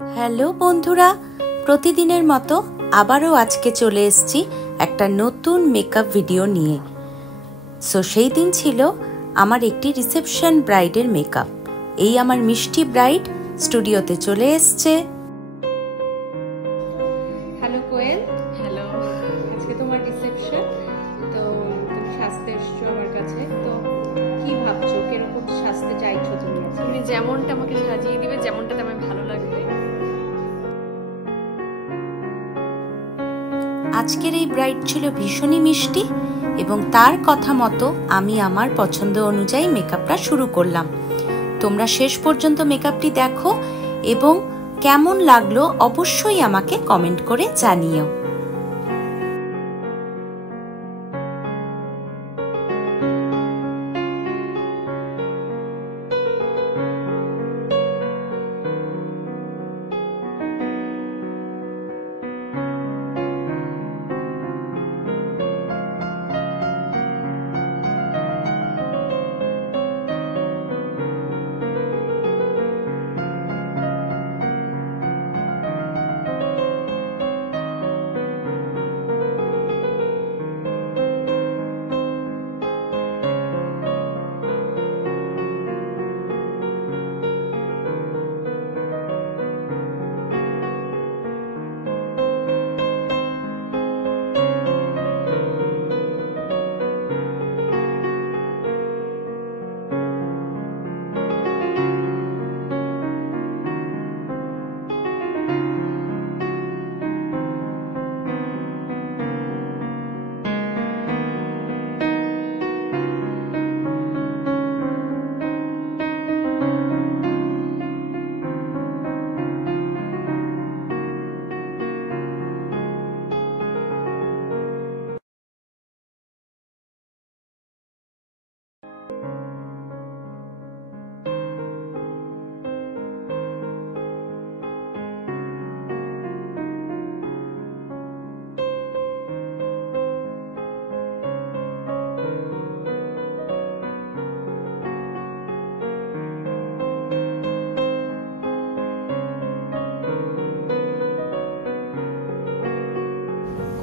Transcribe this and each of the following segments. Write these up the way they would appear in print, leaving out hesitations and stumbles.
Hello বন্ধুরা, প্রতিদিনের মতো আবারও আজকে চলে এসেছি একটা নতুন মেকআপ ভিডিও নিয়ে। সেই দিন ছিল আমার একটি রিসেপশন ব্রাইডের মেকআপ। এই আমার মিষ্টি ব্রাইড স্টুডিওতে চলে এসছে। হ্যালো কোয়েল। হ্যালো, আজকে তোমার রিসেপশন, তো তুমি সাজতে এসছো আমার কাছে। তো কি ভাবছো, কিরকম সাজতে চাইছো তুমি? তুমি যেমনটা আমাকে সাজিয়ে দিবে, যেমনটাতে আমার ভালো লাগবে। আজকের এই ব্রাইড ছিল ভীষণই মিষ্টি এবং তার কথা মতো আমি আমার পছন্দ অনুযায়ী মেকআপটা শুরু করলাম। তোমরা শেষ পর্যন্ত মেকআপটি দেখো এবং কেমন লাগলো অবশ্যই আমাকে কমেন্ট করে জানিও।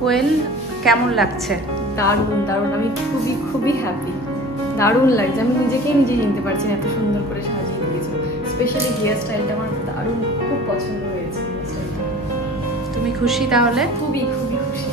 কোয়েল, কেমন লাগছে? দারুণ দারুণ, আমি খুবই খুবই হ্যাপি। দারুণ লাগছে, আমি নিজে চিনতে পারছি না, এত সুন্দর করে সাজিয়ে দিয়েছো। স্পেশালি হেয়ার স্টাইলটা আমার দারুণ, খুব পছন্দ হয়েছে হেয়ার স্টাইলটা। তুমি খুশি তাহলে? খুবই খুবই খুশি।